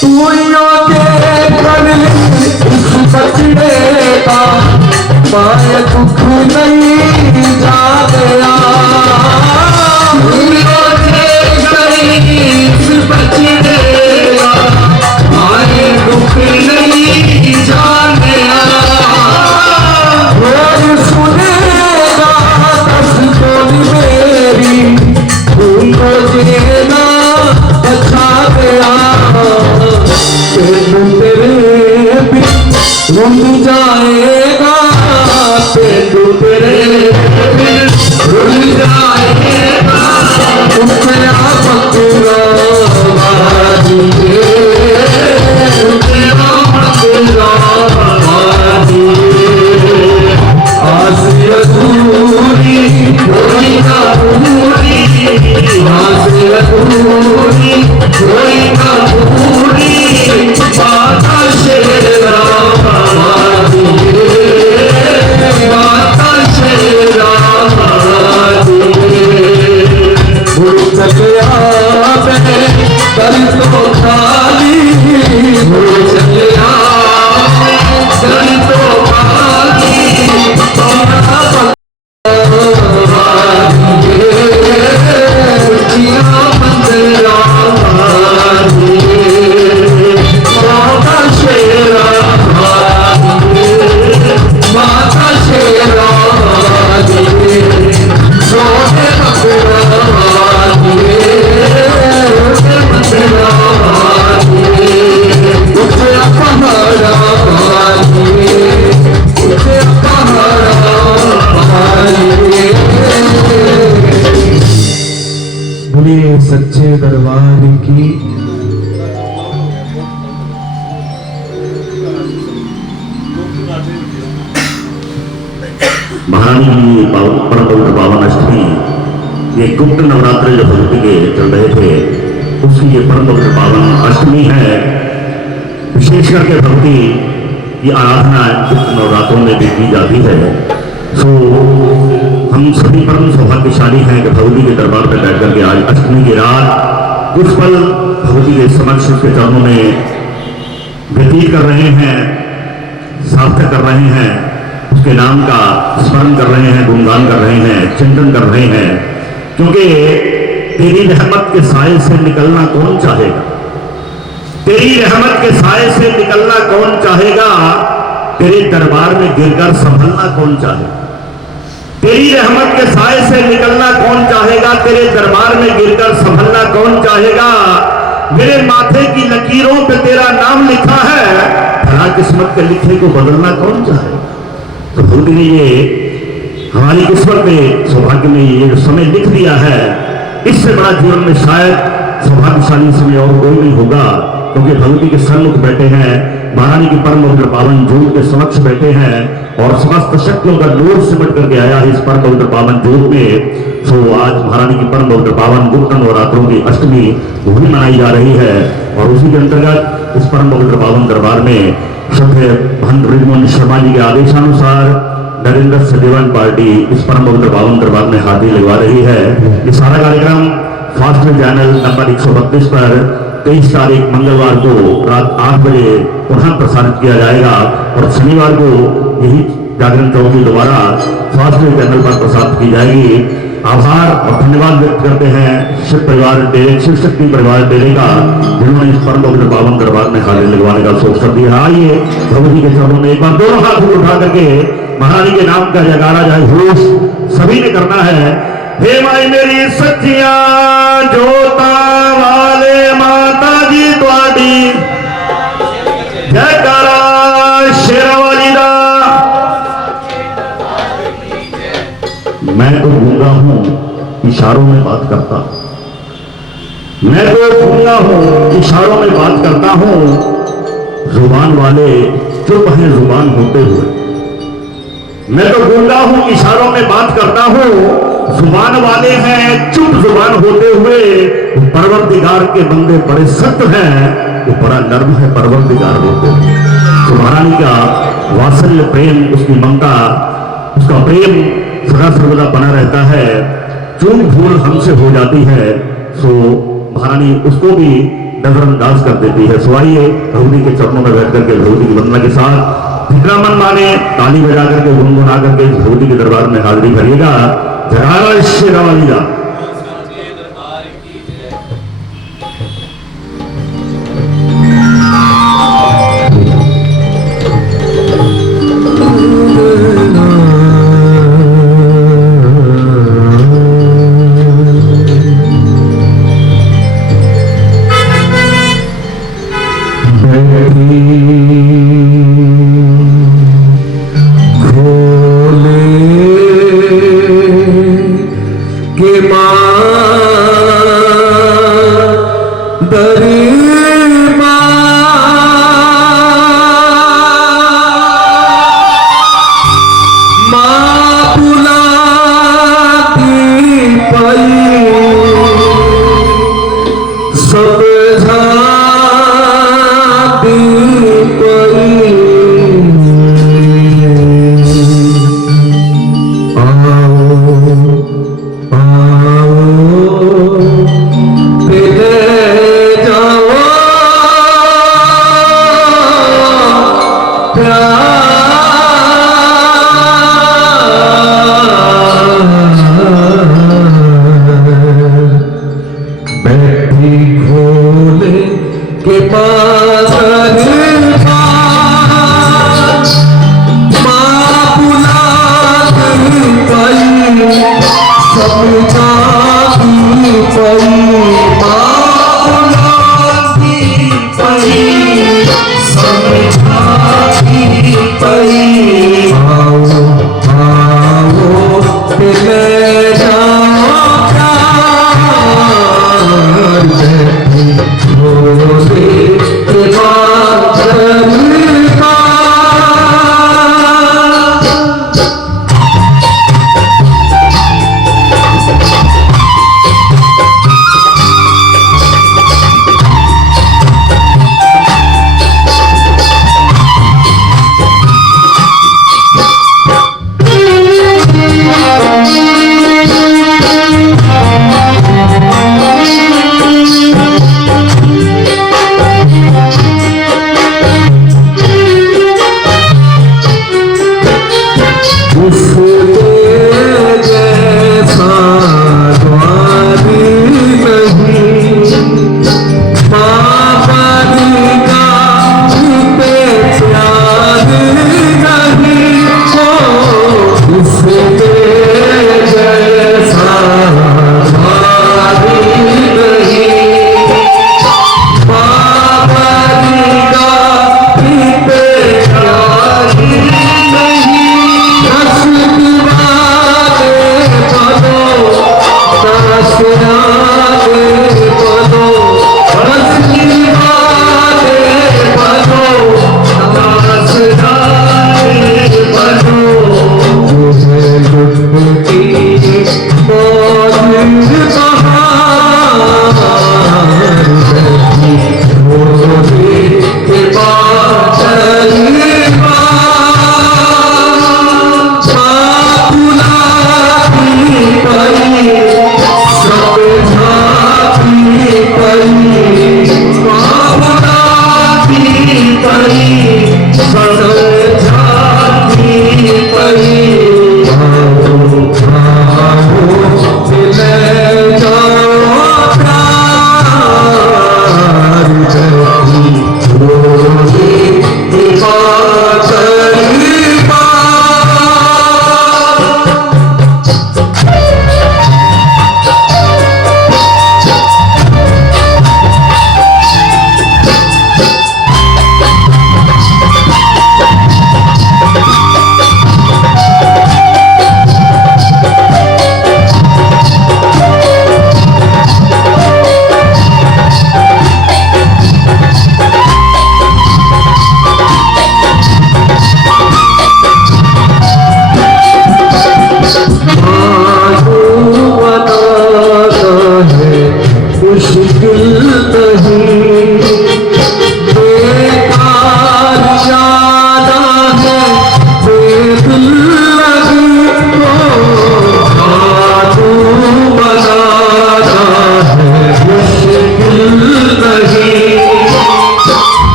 सुइयों के कर इस बचड़े का माए दुख नहीं जागया। सुइयों के कर इस बचड़े का माए दुख नहीं जागया। और सुनेगा दस बोल मेरी तुमको जीना बचा गया। पेंडू तेरे बिन रुल जाएगा, पेंडू तेरे बिन रुल जाएगा। उठया पकड़ा बाजिए, उठया पकड़ा बाजिए। आस अधूरी कोई ना पूरी, आस अधूरी कोई ना पूरी। माता शेरा बाजिए, माता शेरा बाजिए। भूल चलिया मैं कर तो खाली, भूल चलिया कर तो खाली। सच्चे दरबार की महारानी की परम पवित्र पावन अष्टमी, ये गुप्त नवरात्र जो भक्ति के चल रहे थे उसकी ये परम पवित्र पावन अष्टमी है। विशेष करके भक्ति की आराधना गुप्त नवरात्रों में भी की जाती है। सो हम सभी परम सौभाग्यशाली हैं कि भगवती के दरबार पर बैठ करके आज अष्टमी की रात कुछ पल भगवती के समक्ष के चरणों में व्यतीत कर रहे हैं, सार्थक कर रहे हैं, उसके नाम का स्मरण कर रहे हैं, गुणगान कर रहे हैं, चिंतन कर रहे हैं। क्योंकि तेरी रहमत के साए से निकलना कौन चाहेगा, तेरी रहमत के साए से निकलना कौन चाहेगा, तेरे दरबार में गिरकर संभलना कौन चाहेगा। तेरी रहमत के साए से निकलना कौन चाहेगा, तेरे दरबार में गिरकर संभलना कौन चाहेगा। मेरे माथे की लकीरों पे तेरा नाम लिखा है, भला किस्मत के लिखे को बदलना कौन चाहेगा। तो भगवती ने ये हमारी किस्मत में सौभाग्य में ये जो समय लिख दिया है, इससे बड़ा जीवन में शायद सौभाग्यशाली समय और कोई नहीं होगा। क्योंकि भगवती के सन्मुख बैठे हैं, महारानी की परम पवित्र पावन ज्योत के समक्ष बैठे हैं और समस्त शक्तियों का नूर सिमट करके आया है इस परम पवित्र पावन ज्योत में। सो आज महारानी की परम पवित्र पावन गुप्त नवरात्रों की अष्टमी वही मनाई जा रही है और उसी के अंतर्गत इस परम पवित्र पावन दरबार में श्रद्धेय भंत ब्रिजमोहन शर्मा जी के आदेशानुसार नरेंद्र सदेवन पार्टी इस परम पवित्र पावन दरबार में हाजिरी लगवा रही है। ये सारा कार्यक्रम फास्ट चैनल नंबर 132 पर 23 तारीख मंगलवार को रात 8 बजे पुनः प्रसारित किया जाएगा और शनिवार को यही जागरण चौकी दोबारा फास्ट चैनल पर प्रसारित की जाएगी। आभार और धन्यवाद व्यक्त करते हैं शिव परिवार डेरे, शिव शक्ति परिवार डेरे का, जिन्होंने इस परम पवित्र पावन दरबार में हाजिरी लगवाने का सोच कर दिया। आइए भगवती के चरणों में एक बार दोनों हाथ उठा करके महारानी के नाम का जयकारा जाए घोष सभी ने करना है। हे माई मेरी सच्चिया जोता वाले माता जी द्वाड़ी जयकारा शेरावाली दा। मैं तो गूंगा हूं इशारों में बात करता, मैं तो गूंगा हूं इशारों में बात करता हूं। जुबान वाले चुप हैं जुबान होते हुए, मैं तो गूंगा हूं इशारों में बात करता हूं। जुबान वाले हैं चुप जुबान होते हुए। परवरदिगार के बंदे बड़े सख्त हैं, वो बड़ा नर्म है परवरदिगार होते हुए। तो महारानी का वात्सल्य प्रेम, उसकी ममता, उसका प्रेम सदा सर्वदा बना रहता है। चूक भूल हमसे हो जाती है, सो महारानी उसको भी नजरअंदाज कर देती है। सो आइए भगवती के चरणों में बैठ करके भगवती की वंदना के साथ जितना मन माने ताली बजा करके गुनगुना करके भगवती के दरबार में हाजिरी भरिएगा। जयकारा श्री राम का। के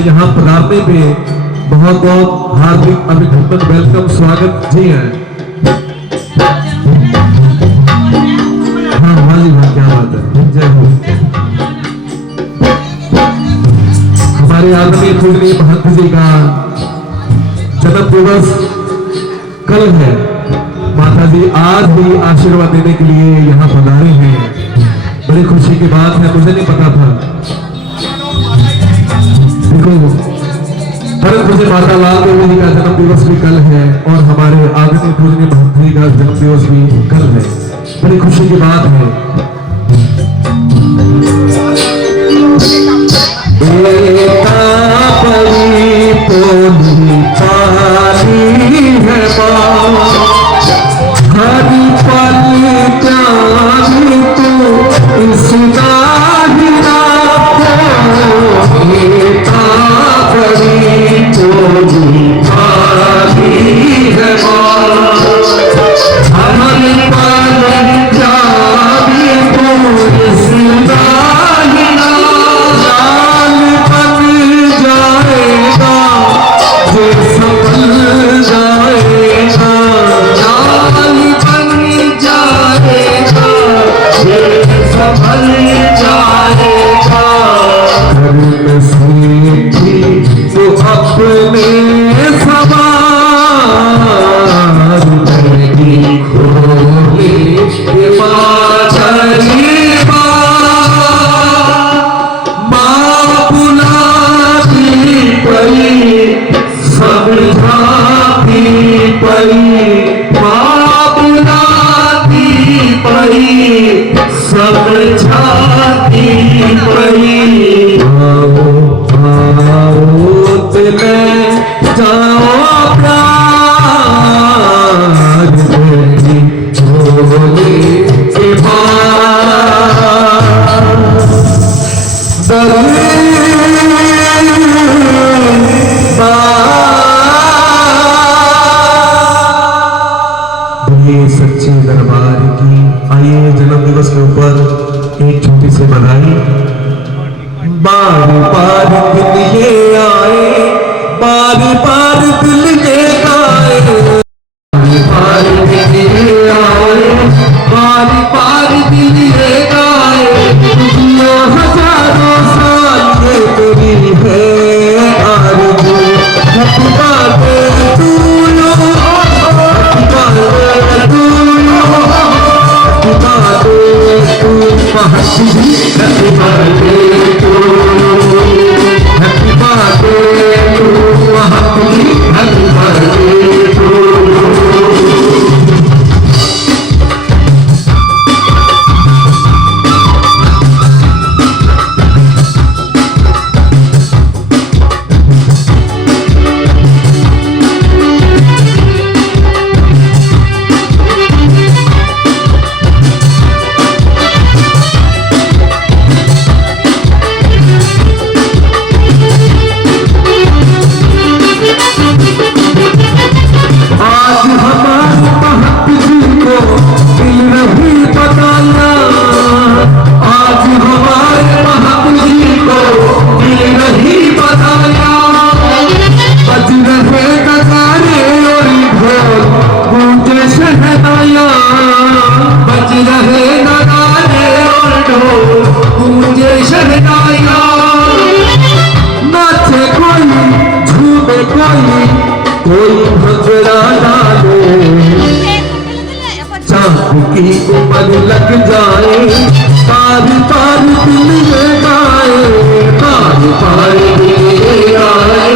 यहाँ पधारने पे बहुत बहुत हार्दिक अभिनंदन, वेलकम, स्वागत जी है। हाँ हाँ जी हाँ, क्या बात है, जय हो। हमारे आदरणीय पूजनीय महंत जी का जन्म दिवस कल है। माता जी आज भी आशीर्वाद देने के लिए यहाँ पधारे हैं। बड़ी खुशी की बात है, मुझे नहीं पता था। देखो, परम पूज्य माता लाल देवी जी का जन्म दिवस भी कल है और हमारे आदरणीय पूजनीय महंत जी का जन्म दिवस भी कल है। बड़ी खुशी की बात है। परी पोली पाली है हरी पल जानी तो इस दाहिना परी पोली पाली है हरी पल जानी तो इस दाहिना सच्चे दरबार की। आइए जन्म दिवस के ऊपर एक छोटी सी बधाई। बार बार दिल ये आए, बार बार दिल ये आए, बार बार दिल ये आए, बार बार दिल ये आए। दुनिया हजारों साल ये तेरी है आरज़ू। Happy birthday to you, happy birthday to you, happy birthday to Mahant ji, happy birthday to you, happy birthday to Mahant ji, happy birthday to you. कोई भंगड़ा डाले, चांद की उम्र लग जाए, पार पार दिल ये गाए, पार पार दिल ये आए,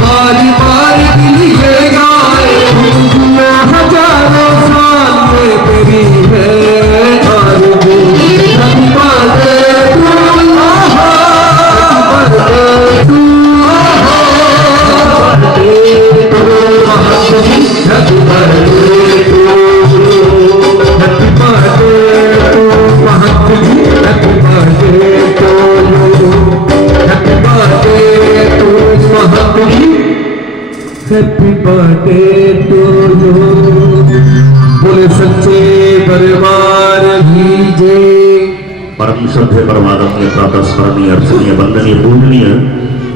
पार पार दिल ये गाए। दुनिया हजारों साल में तेरी है आरज़ू। Happy birthday to you, happy birthday to you, happy birthday to you, happy birthday to Mahant ji, happy birthday to you, happy birthday to Mahant ji, happy birthday to you. बोले सच्चे दरबार की जय। परम श्रद्धेय परमादरणीय प्रातः स्मरणीय अर्चनीय वंदनीय पूजनीय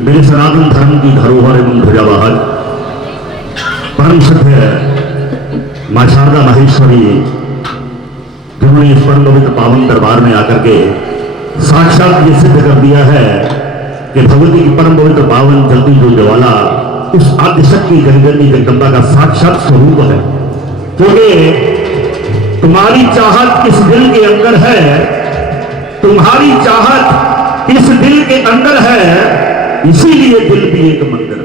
मेरे सनातन धर्म की धरोहर एवं ध्वजावाहक परम सत्य मां शारदा माहेश्वरी, जिन्होंने इस परम पवित्र पावन दरबार में आकर के साक्षात ये सिद्ध कर दिया है कि भगवती की परम पवित्र पावन जलती जो ज्वाला उस आदिशक्ति जगदम्बी जगदम्बा का साक्षात स्वरूप है। क्योंकि तुम्हारी चाहत इस दिल के अंदर है, तुम्हारी चाहत इस दिल के अंदर है, इसीलिए दिल भी एक मंदिर है।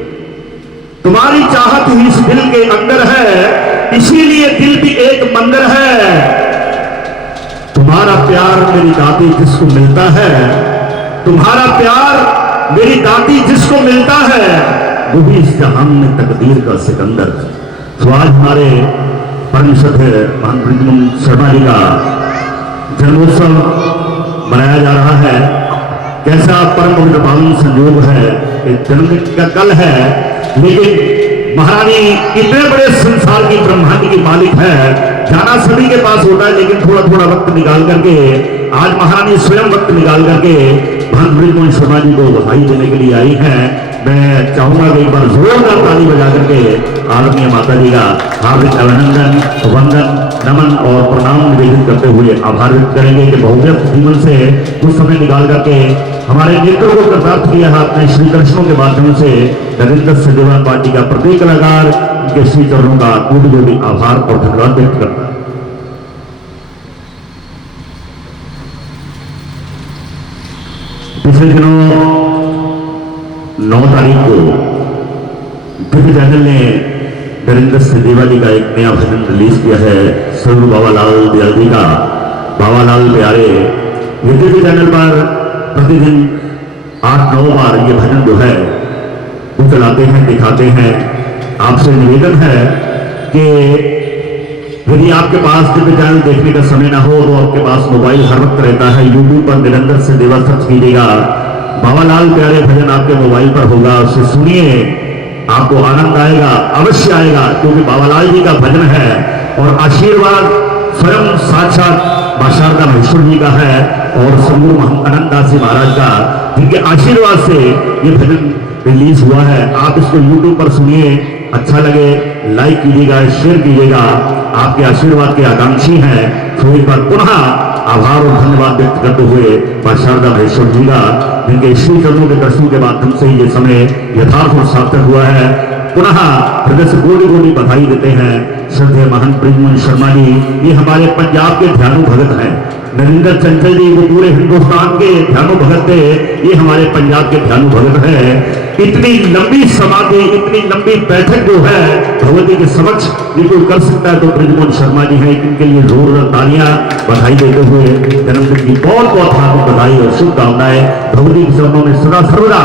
तुम्हारी चाहत ही इस दिल के अंदर है, इसीलिए दिल भी एक मंदिर है। तुम्हारा प्यार मेरी दाती जिसको मिलता है, तुम्हारा प्यार मेरी दाती जिसको मिलता है, वो भी इस जहान में तकदीर का सिकंदर है। तो आज हमारे परम सत्य महंत ब्रिजमोहन शर्मा जी का जन्मोत्सव मनाया जा रहा है। कैसा परम पवित्र पावन संयोग है, एक जन्मदिन का कल है, लेकिन महारानी इतने बड़े संसार की ब्रह्मांड की मालिक है, जाना सभी के पास होता है, लेकिन थोड़ा थोड़ा वक्त निकाल करके आज महारानी स्वयं वक्त निकाल करके महंत ब्रिजमोहन शर्मा जी को बधाई देने के लिए आई हैं। मैं चाहूंगा कि एक बार जोरदार ताली बजा करके आदरणीय माता जी का हार्दिक अभिनंदन, वंदन, नमन और प्रणाम निवेदित करते हुए आभार व्यक्त करेंगे कि बहुव्यक्त जीवन से कुछ समय निकाल करके हमारे नेतृत्व को कृतार्थ किया है अपने श्री दर्शनों के माध्यम से। नरेंद्र सदेवान पार्टी का प्रत्येक कलाकार उनके श्री चरणों का कोटि कोटि आभार और धन्यवाद व्यक्त करता है। पिछले दिनों 9 तारीख को दिव्य चैनल ने नरेंद्र सदेवा जी का एक नया भजन रिलीज किया है, सर्व बाबालाल दयाल का बाबालाल प्यारे। ये दिव्य चैनल पर प्रतिदिन 8-9 बार ये भजन जो है वो चलाते हैं, दिखाते हैं। आपसे निवेदन है कि यदि आपके पास दिव्य चैनल देखने का समय ना हो तो आपके पास मोबाइल हर वक्त रहता है, यूट्यूब पर नरेंद्र सदेवा सर्च कीजिएगा, बाबालाल प्यारे भजन आपके मोबाइल पर होगा, उसे सुनिए, आपको आनंद आएगा, अवश्य आएगा, क्योंकि बाबालाल जी का भजन है और आशीर्वाद स्वयं साक्षात मां शारदा माहेश्वर जी का है और सदगुरु महंत अनंतदास जी महाराज का, जिनके आशीर्वाद से ये भजन रिलीज हुआ है। आप इसको यूट्यूब पर सुनिए, अच्छा लगे लाइक कीजिएगा, शेयर कीजिएगा, आपके आशीर्वाद के आकांक्षी हैं। तो एक बार पुनः आभार और धन्यवाद व्यक्त करते हुए मां शारदा माहेश्वर जी का, जिनके श्री चरणों के दर्शनों के माध्यम से ये समय यथार्थ और सार्थक हुआ है, पुनः हृदय से कोटि कोटि बधाई देते हैं। श्रद्धेय महंत ब्रिजमोहन शर्मा जी ये हमारे पंजाब के ध्यानु भगत हैं। नरेंद्र चंचल जी वो पूरे हिंदुस्तान के ध्यानु भगत थे, ये हमारे पंजाब के ध्यानु भगत हैं। इतनी लंबी समाधि, इतनी लंबी बैठक जो है भगवती के समक्ष ये कोई कर सकता है तो ब्रिजमोहन शर्मा जी हैं। इनके लिए जोरदार तालियां बधाई देते हुए जन्मदिन की बहुत बहुत हार्दिक बधाई और शुभकामनाएं। भगवती के चरणों में सदा सर्वदा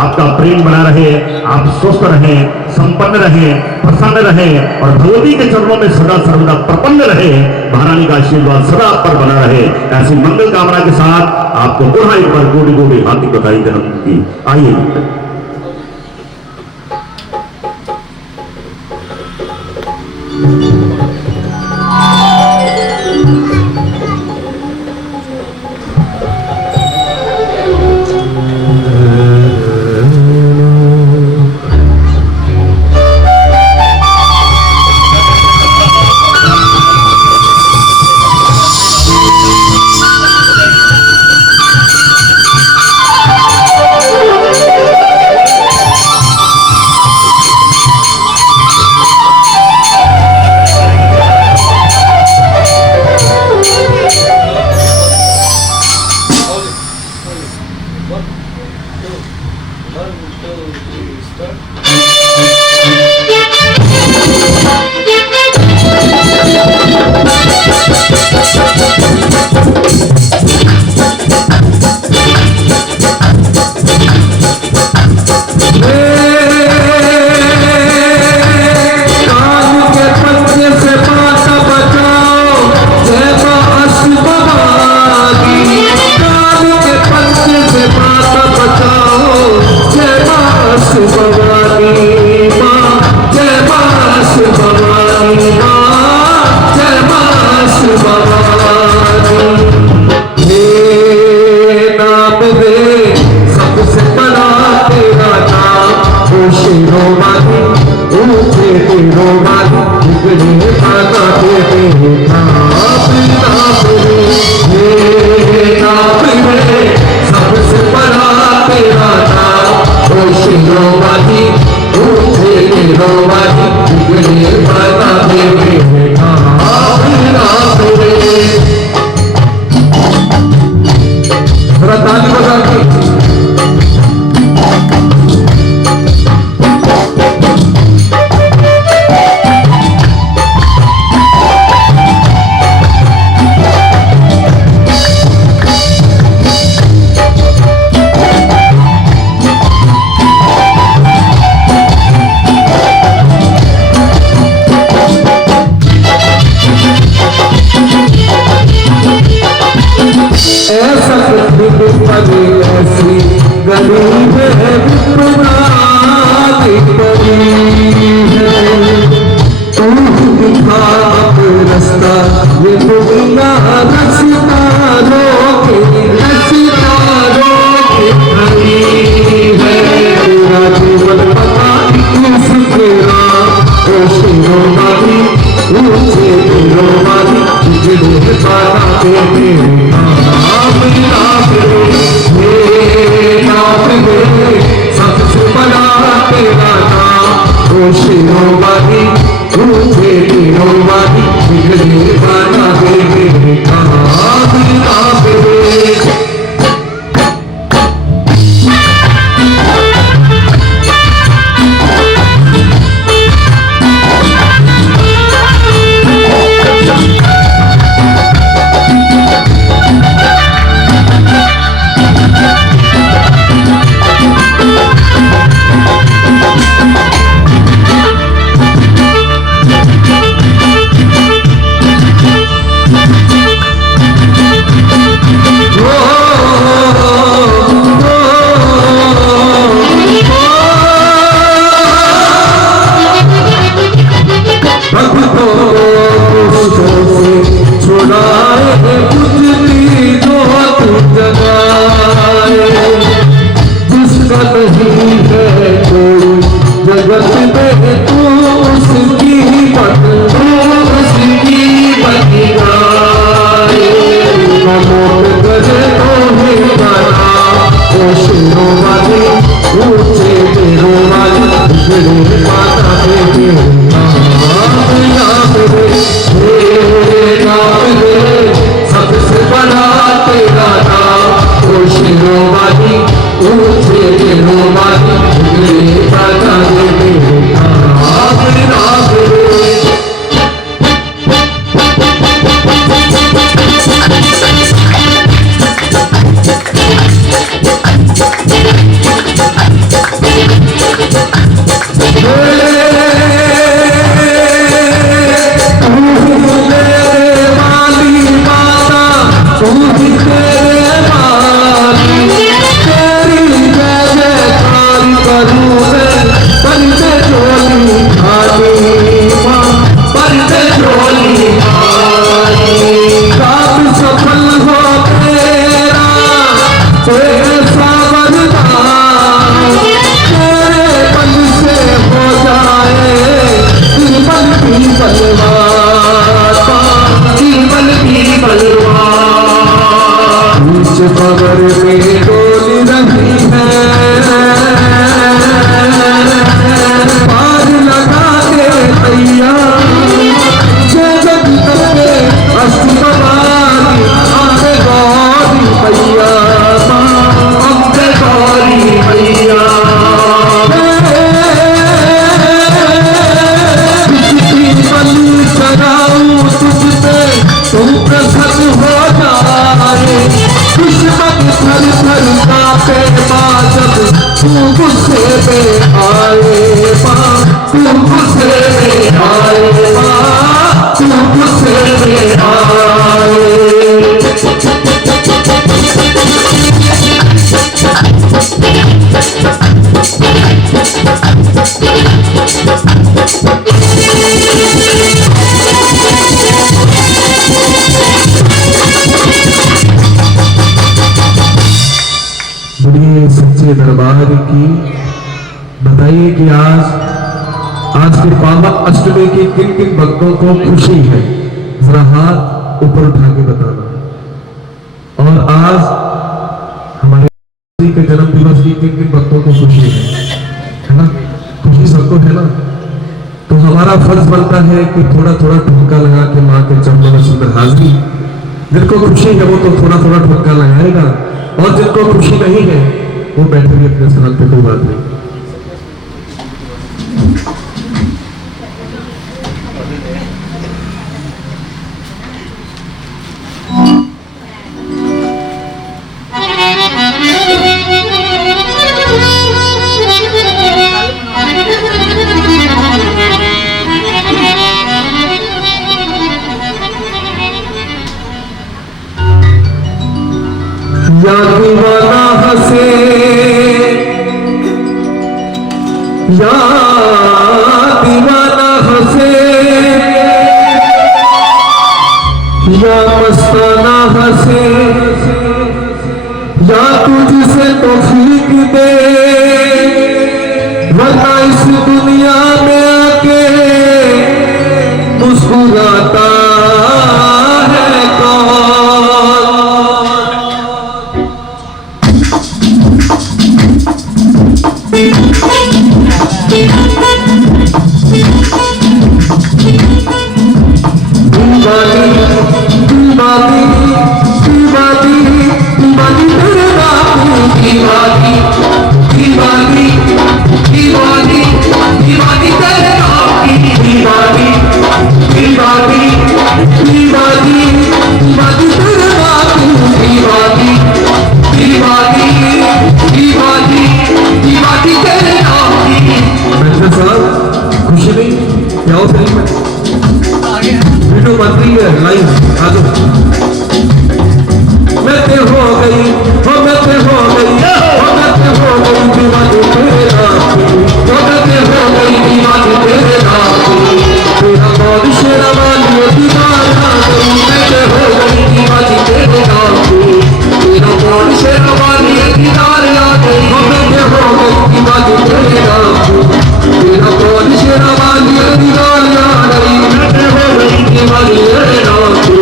आपका प्रेम बना रहे, आप स्वस्थ रहें, संपन्न रहें, प्रसन्न रहें और भगवती के चरणों में सदा सर्वदा प्रपन्न रहे। महारानी का आशीर्वाद सदा आप पर बना रहे, ऐसी मंगल कामना के साथ आपको पुनः एक बार कोटि कोटि हार्दिक बधाई जन्मदिन की। आइए चले ऐसी गली है विपराधी पड़ी है। तू दिखा अब रास्ता ये दुनिया रस्ता रोके खड़ी है। तेरा जीवन पता किस तेरा ओ शेरों वाली ऊंचे दिलों वाली बिजली पाता पे तेरे नाम सबसे बड़ा तेरा नाम ओ शेरों वाली ऊंचे दिलों वाली बिजली पाता पे तेरे नाम सबसे बड़ा तेरा नाम ओ शेरों वाली ऊंचे दिलों वाली बिजली पाता पे तेरे नाम खबर में डोल रही है पार लगा के भैया जगत करे अस्पताली आगे गौरी भैया अम्बे गौरी भैया बलि चढ़ाऊं तुझ पे तुम प्रसन्न हो जाए दुश्मन थर थर कांपे जब तू गुस्से में आए माँ तू गुस्से में आए माँ तू गुस्से में आए। सच्चे दरबार की बताइए कि आज के पावन अष्टमी की किन किन भक्तों को खुशी है, जरा हाथ ऊपर उठा के बताना। और आज हमारे के जन्म दिवस की किन किन भक्तों को खुशी है ना? खुशी सबको है ना? तो हमारा फर्ज बनता है कि थोड़ा थोड़ा ठुमका लगा के माँ के चरणों में सुंदर हाजिरी। जिनको खुशी है वो तो थोड़ा थोड़ा ठुमका लगाएगा, और जिनको खुशी नहीं है वो बैठे भी अपने स्थान पे, कोई बात नहीं। या दीवाना या दीवाना हंसे या मस्ताना हंसे या तुझसे तौफीक दे, वरना इस दुनिया में आके मुस्कुराता है कौन। दीवानी दीवानी दीवानी तेरे बाबू, दीवानी दीवानी दीवानी दीवानी तेरे बाबू, दीवानी दीवानी दीवानी दीवानी तेरे बाबू, दीवानी दीवानी दीवानी दीवानी तेरे बाबू। मेजर साहब खुशी नहीं क्या हो फिल्म में वीडियो बन रही है लाइव आ जाओ। मैं ते हो गई हो, मैं ते हो गई हो, मैं ते हो गई दीवानी तेरे नाम की, हो मैं ते हो गई दीवानी तेरे नाम की, तेरा कौन शेरवानी दीवार आ गई, मैं ते हो गई दीवानी तेरे नाम की, तेरा कौन शेरवानी दीवार आ गई, हो मैं ते हो गई दीवानी तेरे नाम की, तेरा कौन शेरवानी दीवार आ गई, मैं ते हो गई दीवानी तेरे नाम की,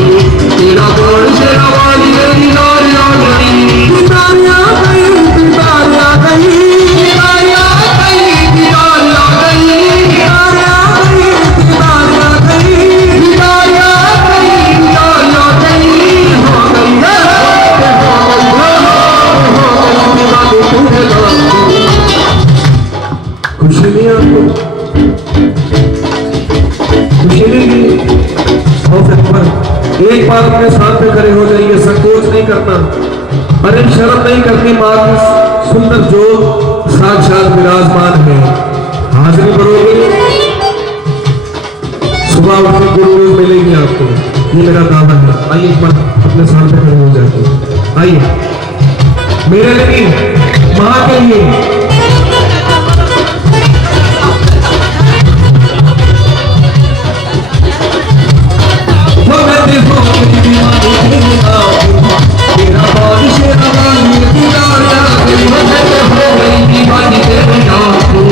तेरा कौन शेरवानी दीवार आ गई, दीवार आ गई, दीवार आ गई, दीवार आ गई, दीवार आ गई, दीवार आ गई, दीवार आ गई, दीवार आ गई, दीवार आ गई, हो गई दीवानी तेरे नाम की। खुशी नहीं है आपको? खुशी नहीं? एक बार अपने साथ में खड़े हो जाइए, संकोच नहीं करना, अरे शर्म नहीं करनी। मां सुंदर जो साक्षात विराजमान है, हाजिरी भरोगे सुबह उठने गुरु मिलेगी आपको, ये मेरा दावा है। आइए एक बार अपने साथ में खड़े हो जाइए, आइए मेरे लिए मां के लिए। तेरा कौन शेरवानी दीवार आ गई, हो मैं ते हो गई दीवानी तेरे नाम की,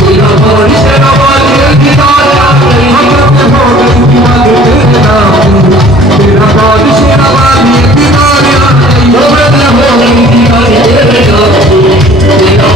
तेरा कौन शेरवानी दीवार आ गई, हो मैं ते हो गई दीवानी तेरे नाम की, तेरा कौन शेरवानी दीवार आ गई, हो मैं ते हो गई दीवानी तेरे नाम की, तेरा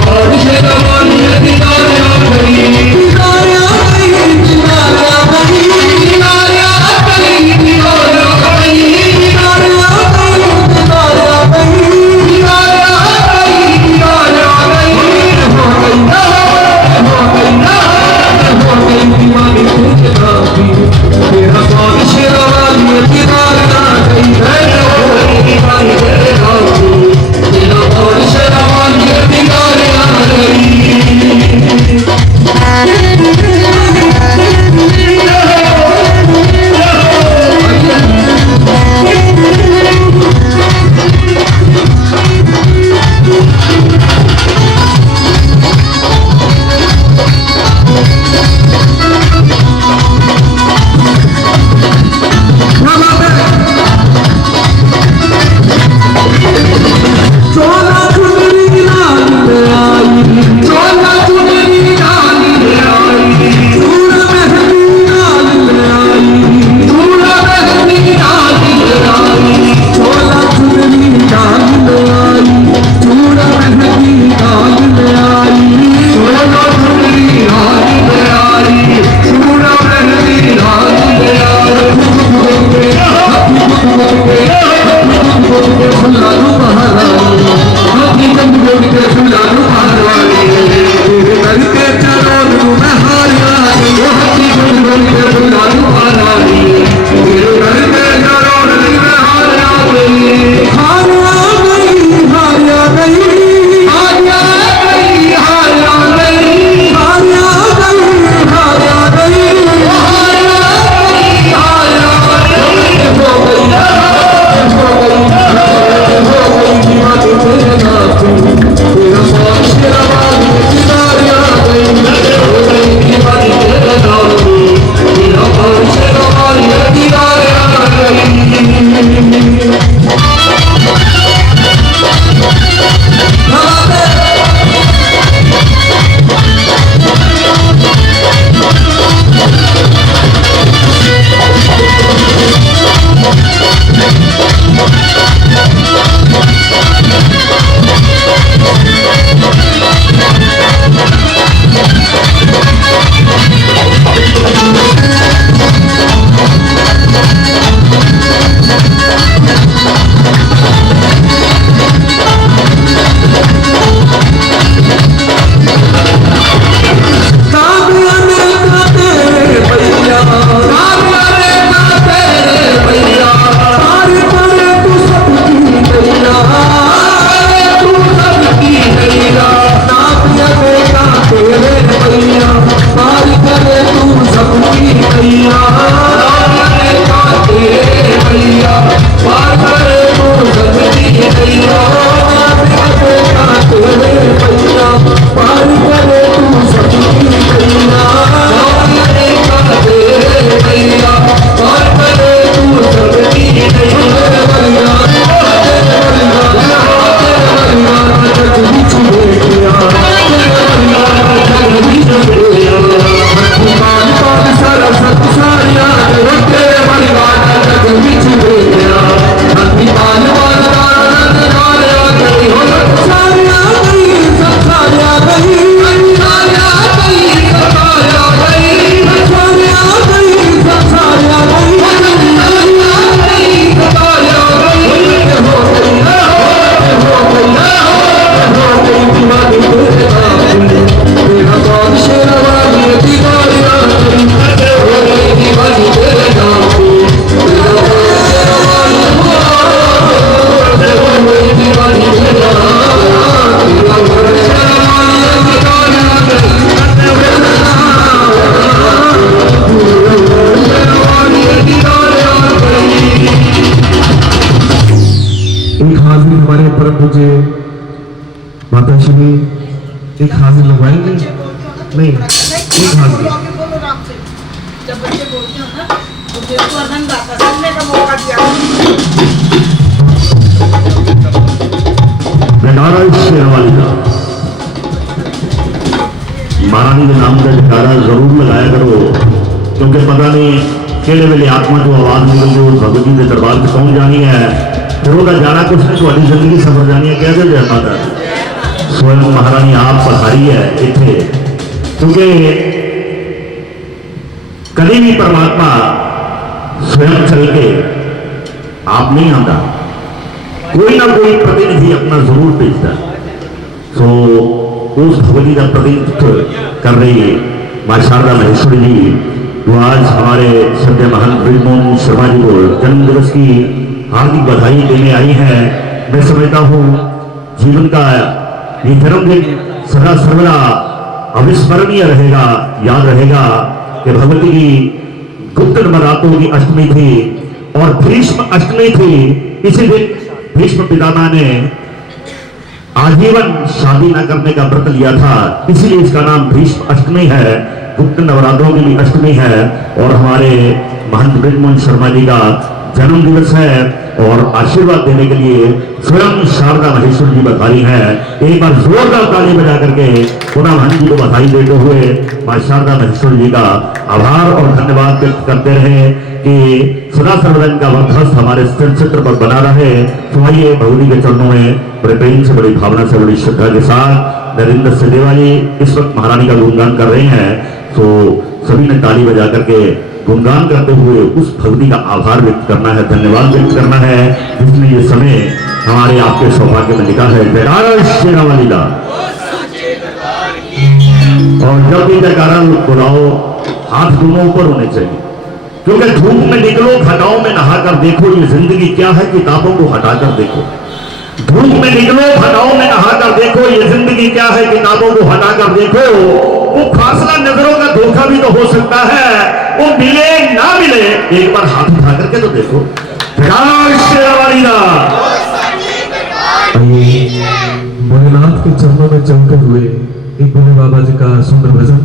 हाजिर हमारे परम पूज्य माता श्री एक हाजिर लगवाएंगे। नहीं, एक हाजिर। जब बच्चे बोलते हो ना तो देखो अदन गाता सुनने का मौका दिया। जयकारा शेरवाली का महारानी के नाम का जयकारा जरूर लगाया करो, क्योंकि पता नहीं केड़े वेले आत्मा जो आवाज निकल गई और भगवत जी के दरबार से पहुंच जानी है, फिर वो जाना कुछ नहीं, थोड़ी जिंदगी सफर जानी है। कह दे जय माता दी। स्वयं महारानी आप पधारी है इतने, क्योंकि कभी भी परमात्मा स्वयं चल के आप नहीं आता, कोई ना कोई प्रतिनिधि अपना जरूर भेजता है। तो उस भगवती का प्रतिनिधित्व कर रही है मां शारदा महेश्वरी जी, जो आज हमारे सत्य महंत ब्रिजमोहन शर्मा जी को जन्म दिवस की हार्दिक बधाई देने आई हैं। मैं समझता हूँ जीवन का ये जन्मदिन सदा सर्वदा अविस्मरणीय रहेगा, याद रहेगा कि भगवती की गुप्त नवरात्रों की अष्टमी थी और भीष्म अष्टमी थी। इसी दिन भीष्म पितामह ने आजीवन शादी न करने का व्रत लिया था, इसीलिए इसका नाम भीष्म अष्टमी है। गुप्त नवरात्रों की भी अष्टमी है और हमारे महंत ब्रिजमोहन शर्मा जी का जन्म दिवस है और आशीर्वाद देने के लिए स्वयं शारदा महेश्वर जी बधाई है। एक बार जोरदार ताली बजा करके पुनः महंत जी को बधाई देते हुए मां शारदा महेश्वर जी का आभार और धन्यवाद व्यक्त करते रहे कि सदा सर्वदा का वर्धस्त हमारे चित्र पर बना रहे। तो आइए भगवती के चरणों में बड़े प्रेम से, बड़ी भावना से, बड़ी श्रद्धा के साथ नरेंद्र सिद्धेवा जी इस वक्त महारानी का गुणगान कर रहे हैं। तो सभी ने ताली बजा करके गुणगान करते हुए उस भक्ति का आभार व्यक्त करना है, धन्यवाद व्यक्त करना है, जिसने ये समय हमारे आपके सौभाग्य में लिखा है। जयकारा शेरावाली का। और जब भी जयकारा बुलाओ हाथ दोनों ऊपर होने चाहिए, क्योंकि धूप में निकलो घटाओं में नहाकर देखो ये जिंदगी क्या है, किताबों को हटाकर देखो। धूप में निकलो घटाओं में नहाकर देखो ये जिंदगी क्या है, किताबों को हटाकर देखो। वो फासला नजरों का धोखा भी तो हो सकता है, वो मिले ना मिले एक बार हाथ उठा करके तो देखो। भोलेनाथ के चरणों में चलते हुए एक भोले बाबा जी का सुंदर भजन।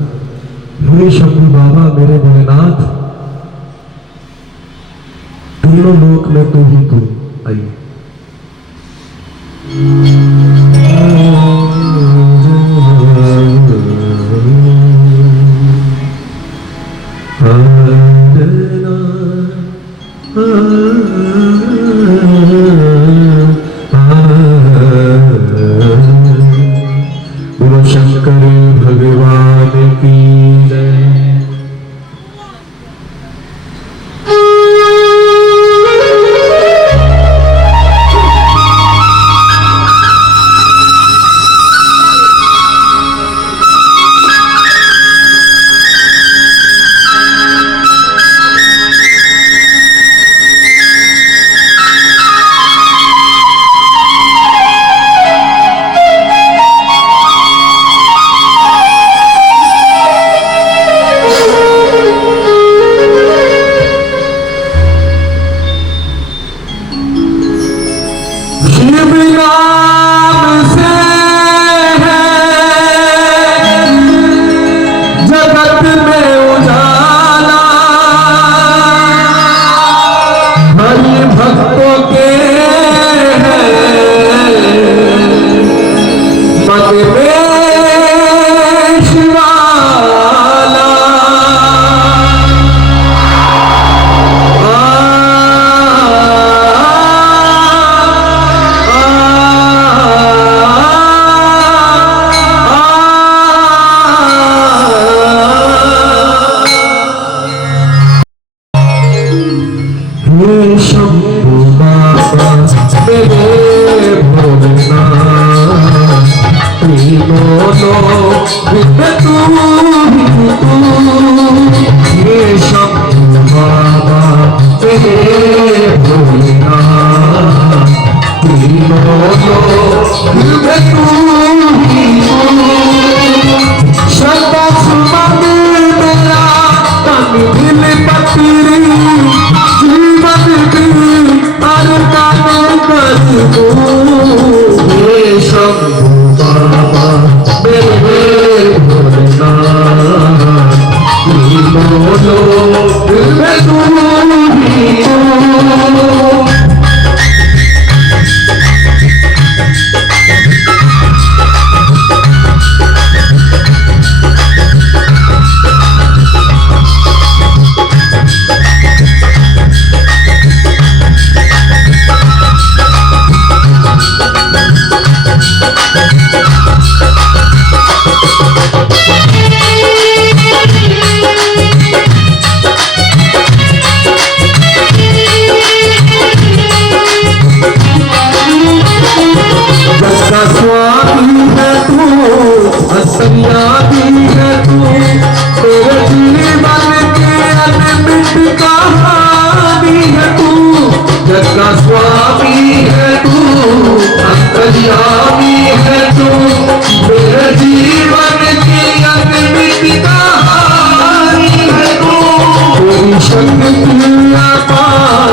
हे शंभू बाबा मेरे भोलेनाथ, तीनों लोक में तू ही तू। आइए बोलो शंकर भगवान की जय। जीवन की अरदान कर हे शंभू बाबा मेरे भोलेनाथ बोलो मैं तू ही हूँ। स्वामी है तू असलियाती है तू तेरे जीवन की अनमित कहानी है तू जग का स्वामी है तू असलियाती है तू तेरे जीवन की अनमित कहानी है तू तेरी शक्ति अपार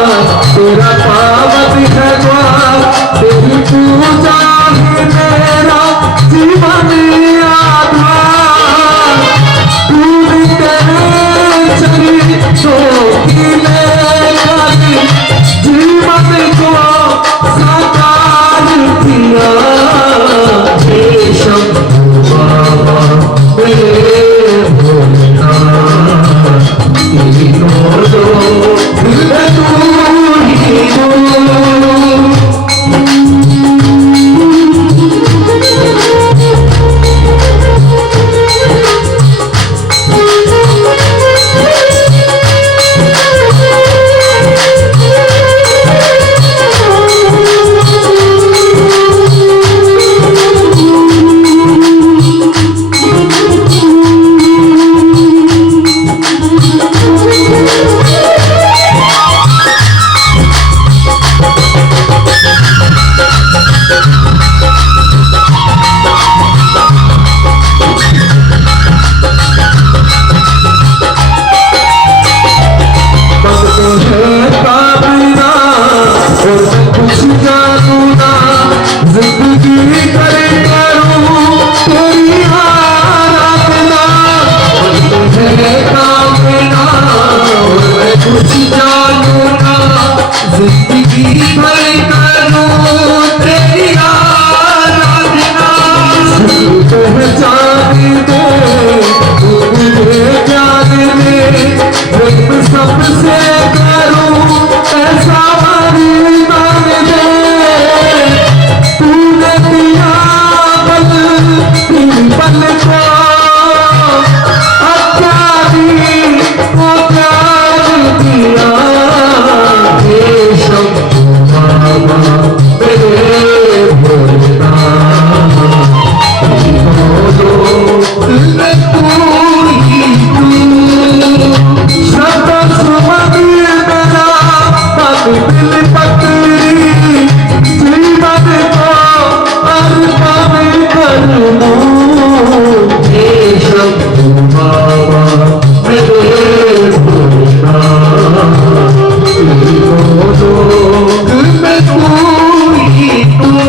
तेरा पावन है द्वार तेरी पूजा मेरा जीवन आधार तूने तेरे चरित्रों की लेकर जीवन को साकार किया। हे शंभू बाबा मेरे भोलेनाथ तीनों लोग मैं तू ही हूँ। सबसे करूं ऐसा बलिदान दे तूने दिया बल पल को अत्यादि को त्याग दिया। हे शंभू बाबा मेरे भोलेनाथ बोलो मैं तू ही हूँ। शब्द सुमन मेरा तब दिल पत्री जीवन को अर्पण कर दूं। हे शंभू बाबा मेरे भोलेनाथ बोलो मैं तू ही हूँ।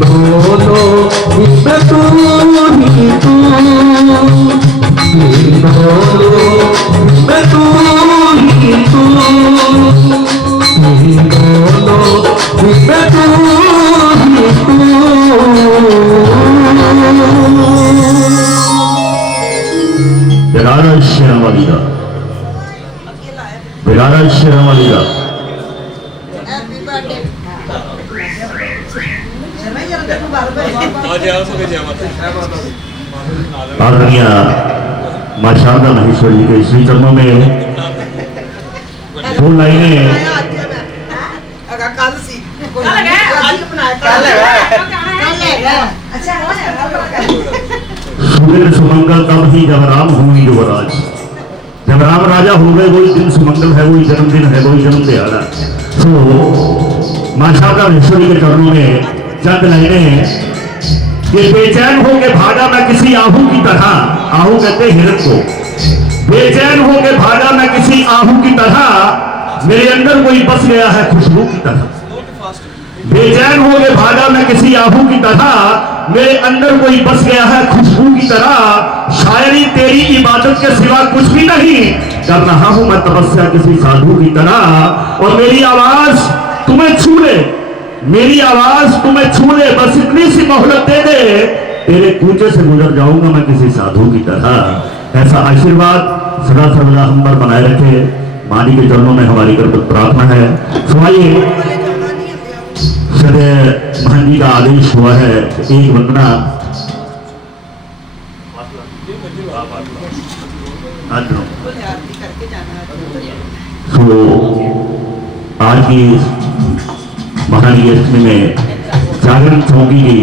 बोलो मैं तू ही हूँ। बोलो मैं तू ही हूँ। बोलो मैं तू ही हूँ। बिरारा शेरावाली का बिरारा शेरावाली का आदरणीय मां शारदा महेश्वरी के श्री चरणों में दो लाइनें सूर्य सुमंगल तब ही जब राम हुई युवराज। जब राम राजा हो गए वही दिन सुमंगल है, वही जन्मदिन है, वही जन्म दिहाड़ा। तो मां शारदा महेश्वरी के चरणों में चंद लाइनें कि बेचैन हो के भागा मैं किसी आहू की तरह, आहू कहते हिरण को, बेचैन हो के भागा मैं किसी आहू की तरह, मेरे अंदर कोई बस गया है खुशबू की तरह। बेचैन हो के भागा मैं किसी आहू की तरह, मेरे अंदर कोई बस गया है खुशबू की तरह। शायरी तेरी इबादत के सिवा कुछ भी नहीं, कर रहा हूं मैं तपस्या किसी साधु की तरह। और मेरी आवाज तुम्हें छू ले, मेरी आवाज तुम्हें छू ले, बस इतनी सी मोहलत दे दे, तेरे कूचे से गुजर जाऊंगा मैं किसी साधु की तरह। ऐसा आशीर्वाद सदा सर्वदा हम पर बनाए रखे, मानी के चरणों में हमारी करबत प्रार्थना है। सुनाइए, महान जी का आदेश हुआ है, एक वंदना तो आज की महान की अष्टमी में जागरण चौकी की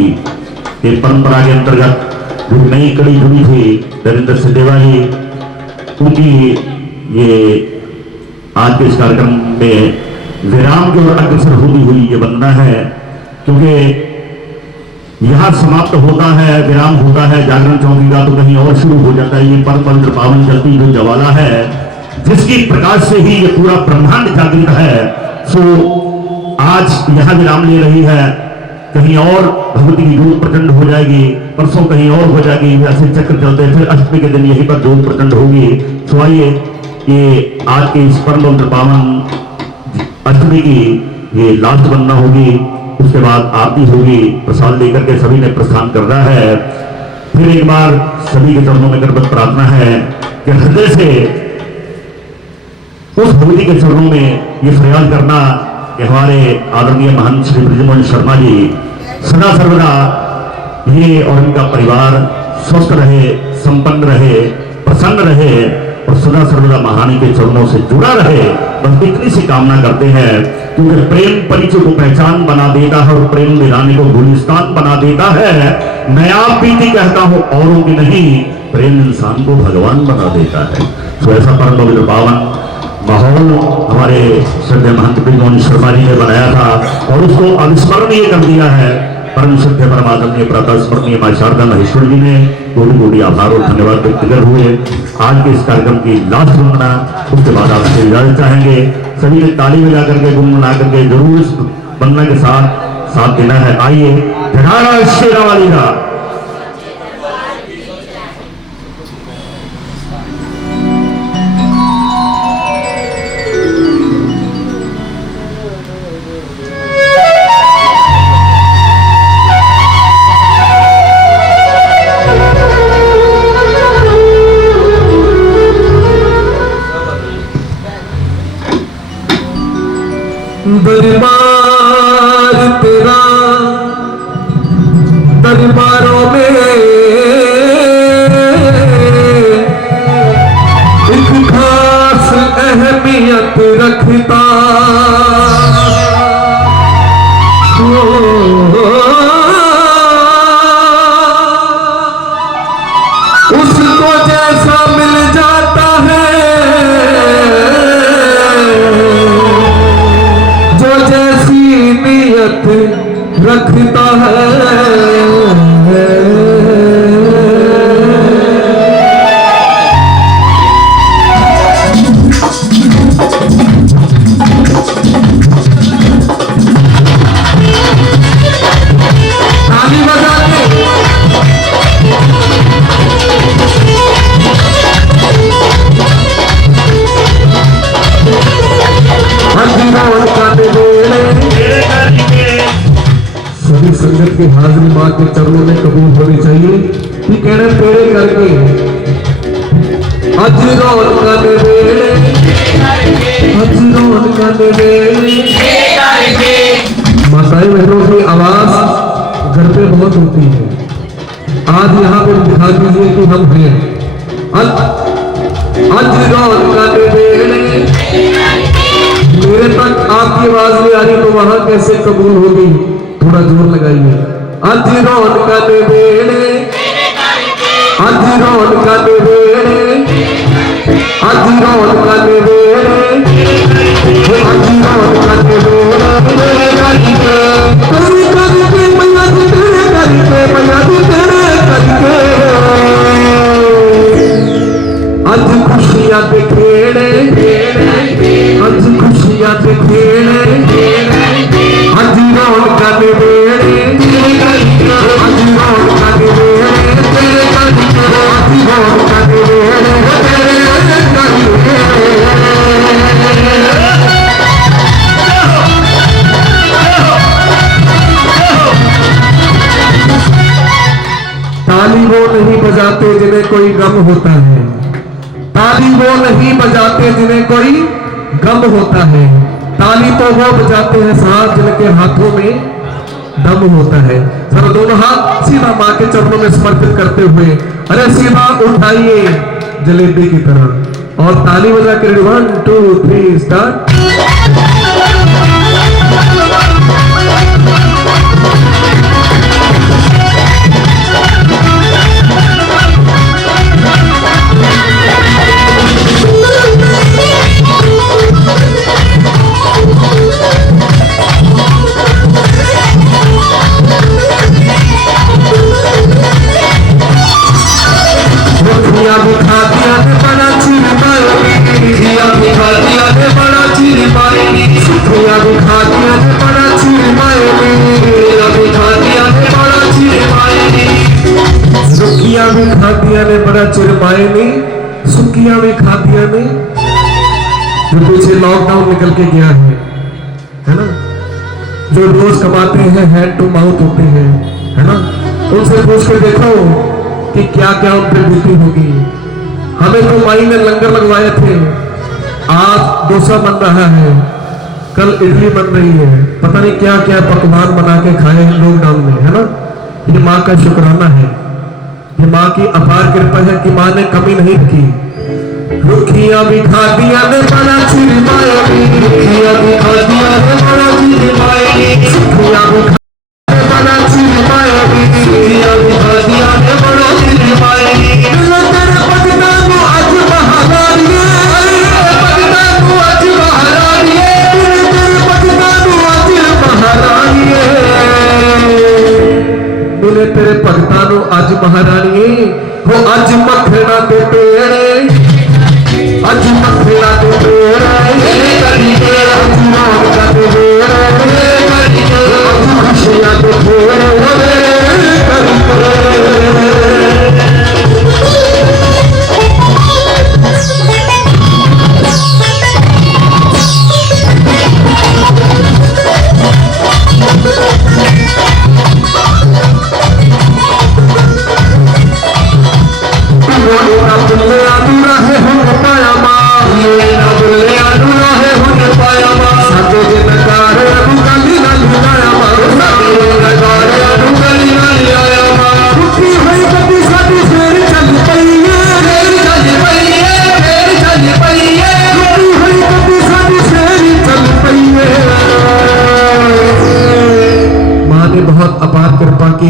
एक परंपरा के अंतर्गत जो नई कड़ी जुड़ी थी नरेंद्र सिद्धेवा जी, उनकी ये आज के इस कार्यक्रम में विराम की ओर अग्रसर होती हुई ये वंदना है। क्योंकि यहां समाप्त होता है, विराम होता है जागरण चौकी का, तो कहीं और शुरू हो जाता है ये परम पवित्र पावन जलती जो ज्वाला है, जिसकी प्रकाश से ही ये पूरा ब्रह्मांड जागृत है। सो आज यहां विराम ले रही है, कहीं और भगवती की जोत प्रचंड हो जाएगी, परसों कहीं और हो जाएगी, ऐसे चक्र चलते हैं, फिर अष्टमी के दिन यहीं पर जोत प्रचंड होगी। सो आइए, ये आज के इस परम पवित्र पावन अष्टमी की ये लास्ट वंदना होगी, उसके बाद आरती होगी, प्रसाद लेकर के सभी ने प्रस्थान करना है। फिर एक बार सभी के चरणों में करबत प्रार्थना है कि हृदय से उस भगवती के चरणों में ये फरियाद करना कि हमारे आदरणीय महंत श्री ब्रजमोहन शर्मा जी सदा सर्वदा ये और इनका परिवार स्वस्थ रहे, संपन्न रहे, प्रसन्न रहे और सदा सर्वदा महारानी के चरणों से जुड़ा रहे, बस इतनी सी कामना करते हैं। क्योंकि प्रेम परिचय को पहचान बना देता है और प्रेम दिलाने को गुलिस्तान बना देता है। मैं आप बीती कहता हूं औरों की नहीं, प्रेम इंसान को भगवान बना देता है। तो ऐसा परम पवित्र पावन माहौल हमारे श्रद्धेय महंत ब्रजमोहन शर्मा जी ने बनाया था और उसको अविस्मरणीय कर दिया है परम श्रद्धेय परमादरणीय प्रातः स्मरणीय मां शारदा महेश्वर जी ने। कोटि कोटि आभार और धन्यवाद व्यक्त कर हुए आज के इस कार्यक्रम की लास्ट वंदना, उसके बाद आपसे इजाजत चाहेंगे। सभी ने ताली बजा करके गुनगुना करके जरूर इस वंदना के साथ देना है। आइए, जयकारा शेरा वाली का। दरबार तेरा दरबारों में एक खास अहमियत रखता, उसको जैसा मिल जाता है रखता है। ताली बजा के सभी संगत की हाजिरी मां के चरणों में कबूल होनी चाहिए। कि कहने तेरे करके अज रौनक वेले, अज रौनक वेले। माताएं बहनों की आवाज घर पे बहुत होती है, आज यहाँ पे दिखा दीजिए कि हम हैं। अज रौनक वेले, मेरे तक आपकी आवाज नहीं आ रही तो वहां कैसे कबूल होगी? थोड़ा जोर लगाइए। अज रौनक वेले, अज रौनक वेले, अज रौनक वेले, अज रौनक वेले। कभी करके मैया जी तेरे करके, मैया जी तेरे करके अज खुशियां ते खेड़े, अज खुशियां ते खेड़े, अज रौनक गम होता है। ताली वो नहीं बजाते जिन्हें कोई गम होता है, ताली तो वो बजाते हैं साथ जिनके हाथों में दम होता है। सर दोनों हाथ सीधा मां के चरणों में समर्पित करते हुए अरे सीधा उठाइए जलेबी की तरह और ताली बजा के 1 2 3 स्टार्ट। ने बड़ा चिरमाए ने सुखियां भी खातिया ने जो पीछे लॉकडाउन निकल के गया है ना, जो रोज कमाते हैं हैंड टू माउथ होते हैं, है ना, उनसे पूछ के देखो कि क्या क्या उन पर बीती होगी। हमें तो माई ने लंगर लगवाए थे, आज डोसा बन रहा है, कल इडली बन रही है, पता नहीं क्या क्या पकवान बना के खाए हैं लॉकडाउन में, है ना। ये माँ का शुक्राना है, ये माँ की अपार कृपा है कि माँ ने कमी नहीं रखी। रुखियां भी खातिया ने बड़ा चिरमाए, रुखियां भी खातिया ने बड़ा चिरमाए, रुखियां भी बड़ा चिरमाए, रुखियां भी खातिया ने बड़ा चिरमाए। तेरे पगना को आज महारानिए, पगना को आज महारानिए, तेरे पगना को आज महारानिए, मिले तेरे भगतां नूं अज महारानिए हो अज मखना ते पेड़े, अज मखना ते पेड़े कदी के अज मौका ते पेड़े कदी के अज खुशियां ते पेड़े कदी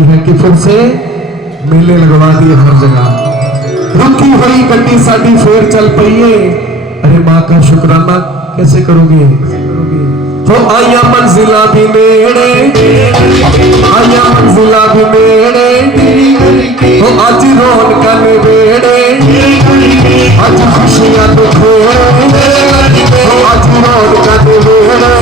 है कि फिर से मेले लगवा दिए हर जगह। रुकी हुई गड्डी साडी फिर चल पई है। अरे माँ का शुक्राना कैसे करोगे? तो आया मंजिला भी नेड़े, आया मंजिला भी नेड़े, तो आज रौनक ने बेड़े, आज खुशियां तो खोड़े, तो आज रौनक ने बेड़े।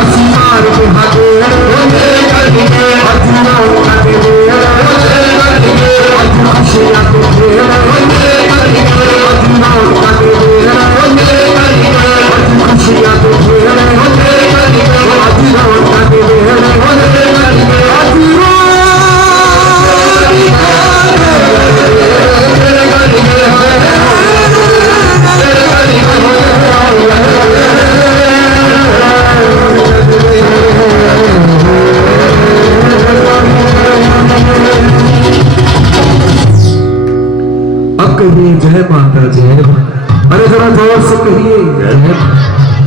Así कहिए जय माता जय माता। अरे जरा जोर से कहिए जय माता,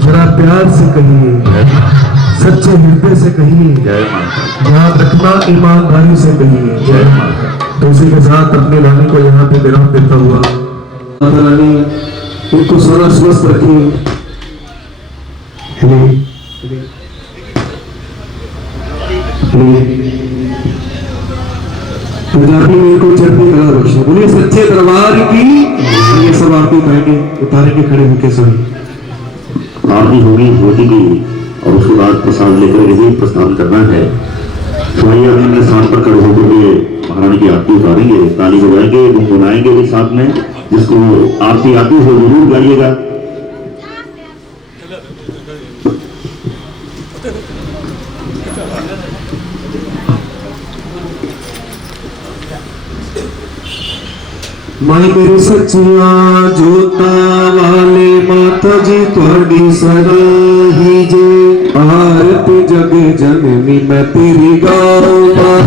जरा प्यार से कहिए, जय माता, सच्चे हृदय से कहिए, जय माता, याद रखना ईमानदारी से कहिए जय माता। तो उसी के साथ अपने रानी को यहाँ पे विराम देता हुआ माता रानी इनको सदा स्वस्थ रखिए। पंजाबी में इनको चटनी कला बख्शे। बोलिए सच्चे दरबार की। ये सब आरती करेंगे, उतारेंगे खड़े होके सभी। आरती होगी होती की और उसके बाद प्रसाद लेकर यही प्रस्थान करना है। स्वामी अपने स्थान पर खड़े होकर के महारानी की आरती उतारेंगे, ताली बजाएंगे, गुनगुनाएंगे भी साथ में। जिसको आरती आती हो जरूर गाइएगा। माई मेरी सच्चिया जोता वाले माता जी थोड़ी सराही जे। आरती जग जननी मैं तेरी गाँव,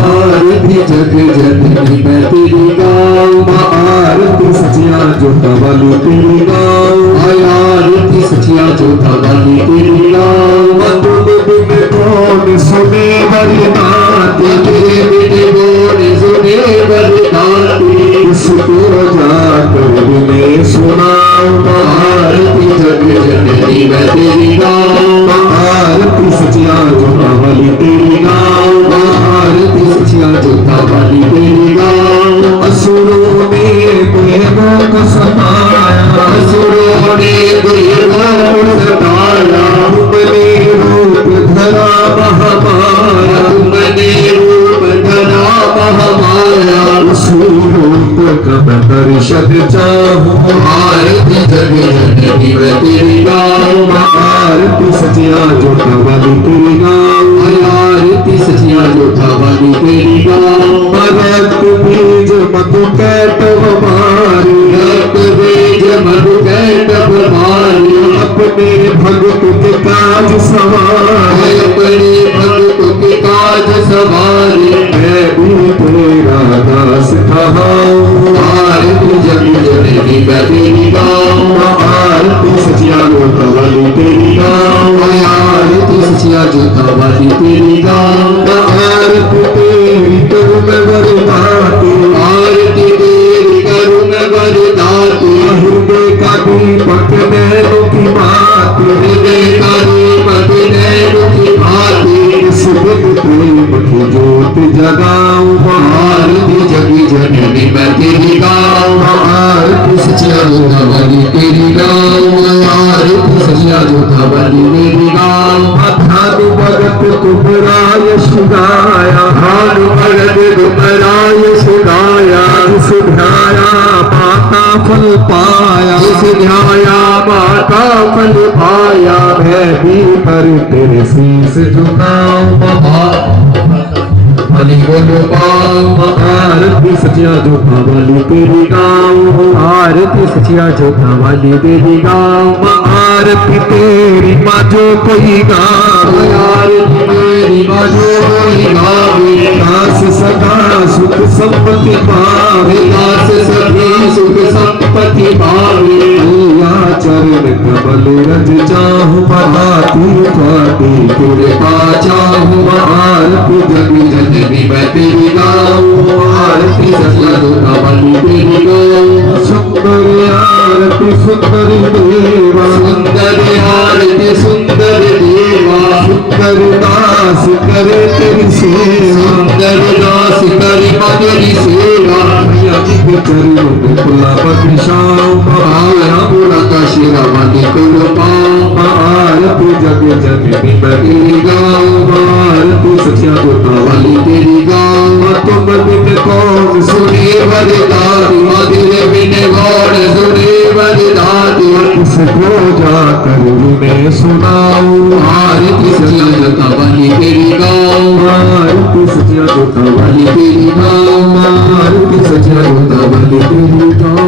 आरती जग जननी मैं तेरी गाँव। आरती सच्चिया जोता वाली तेरी गाँव, आरती सच्चिया जोता वाली तेरी गाँव। तुम बिन कौन सुने बड़ी बात, तेरे बिन कौन सुने बड़ी बात। इसको जाकर विनय सुनाओ, आरती जग जननी मैं तेरी गाँव। आरती सच्चिया जोता वाली तेरी गाँव, आरती सच्चिया जोता वाली तेरी गाँव। असुरों ने देवों को सताया, असुरों ने देवों को सताया। तुमने रूप धरा महामाया, तुमने रूप धरा महामाया। रूप का मैं दर्शन चाहूं, आरती जग जननी मैं तेरी गाँव। आरती सच्चिया जोता वाली तेरी गाँव, आरती सच्चिया जोता वाली तेरी गाँव। रक्त बीज मधु कैटव मारी, रक्त बीज मधु कैटव मारी। अपने भगत के काज सवारे, अपने भगत के काज सवारे। मैं भी तेरा दास कहाऊं, आरती जग जननी मैं तेरी गाँव। आरती सच्चिया जोता वाली तेरी गाँव, आरती सच्चिया जोता वाली तेरी गाँव। आरती तेरी करूं मैं वरदाती, आरती तेरी करूं मैं वरदाती। हृदय का दीपक नैनों की बात, हृदय का दीपक नैनों की बात। इस दिन प्रेम की जोत जगाऊं, आरती जग जननी मैं तेरी गाँव। आरती सच्चिया जोता वाली तेरी गाँव, आरती सच्चिया जोता वाली तेरी गाँव। भानु भगत तुमराय सुगाया, भानु भगत तुमराय सुगाया। जिस ध्याया माता फल पाया, जिस ध्याया माता फल पाया। मैं भी पर तेरे शीश झुकाऊं, बलि बोलो पाऊं। आरती सच्चिया जोता वाली तेरी गाँव, आरती सच्चिया जोता वाली तेरी गाँव। आरती तेरी माँ जो कोई गावे, आरती तेरी माँ जो कोई गावे। दास सदा सुख संपत्ति पावे, दास सभी सुख संपत्ति पावे। चरण कमल रज चाहूं, बहाती पाती तेरे पा चाहूं। आरती जग जननी मैं तेरी गाँव, आरती सच्चिया जोता वाली तेरी गाँव। सुंदर आरती सुंदर देवा, सुंदर आरती सुंदर देवा। सुंदर दास करे तेरी सेवा, सुंदर दास करे तेरी सेवा। मैया जी के चरणों में खुला बख्शाऊं, आया पूरा का शेरा वाली को पाऊं। आरती जग जननी मैं तेरी गाँव, आरती सच्चिया जोता वाली तेरी गाँव। तुम बिन कौन सुने वरदाती, तेरे बिन कौन सुने वरदाती। किसको जाकर मैं सुनाऊं, आरती सच्चिया जोता वाली तेरी गाँव। आरती सच्चिया जोता वाली तेरी गाँव, आरती सच्चिया जोता वाली तेरी गाँव।